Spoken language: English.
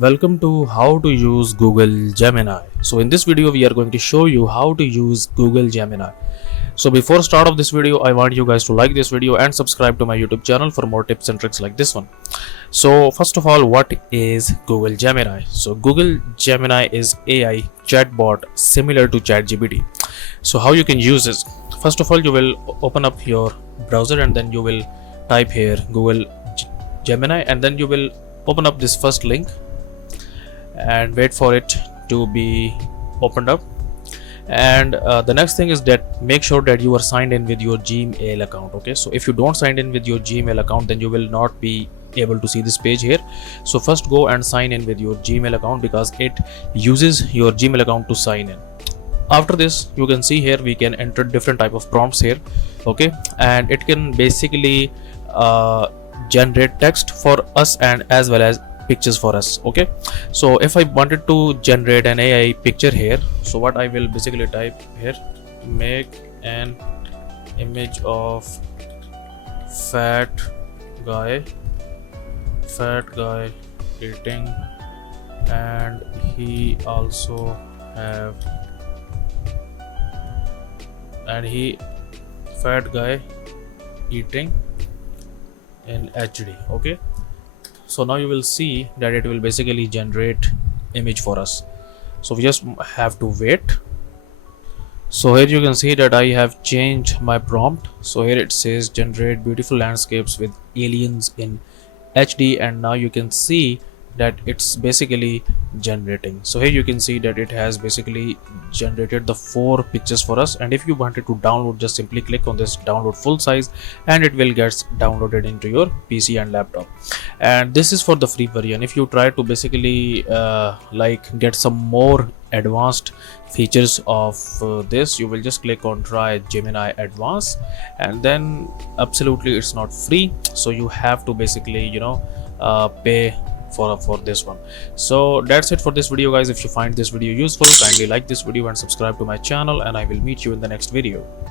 Welcome to how to use Google Gemini. So in this video we are going to show you how to use Google Gemini. So before start of this video, I want you guys to like this video and subscribe to my YouTube channel for more tips and tricks like this one. So first of all, what is Google Gemini? So Google Gemini is AI chatbot similar to ChatGPT. So how you can use this? First of all, you will open up your browser and then you will type here Google Gemini, and then you will open up this first link and wait for it to be opened up. And the next thing is that make sure that you are signed in with your Gmail account. Okay, so if you don't sign in with your Gmail account, then you will not be able to see this page here. So first go and sign in with your Gmail account, because it uses your Gmail account to sign in. After this, you can see here we can enter different type of prompts here. Okay, and it can basically generate text for us and as well as pictures for us. Okay, so if I wanted to generate an AI picture here, so what I will basically type here, make an image of fat guy eating, and he also have fat guy eating in HD. Okay, so now you will see that it will basically generate image for us. So we just have to wait. So here you can see that I have changed my prompt. So here it says generate beautiful landscapes with aliens in HD, and now you can see that it's basically generating. So here you can see that it has basically generated the 4 pictures for us, and if you wanted to download, just simply click on this download full size and it will get downloaded into your PC and laptop. And this is for the free version. If you try to basically like get some more advanced features of this, you will just click on try Gemini Advanced, and then absolutely it's not free, so you have to basically pay for this one. So that's it for this video, guys. If you find this video useful, kindly like this video and subscribe to my channel, and I will meet you in the next video.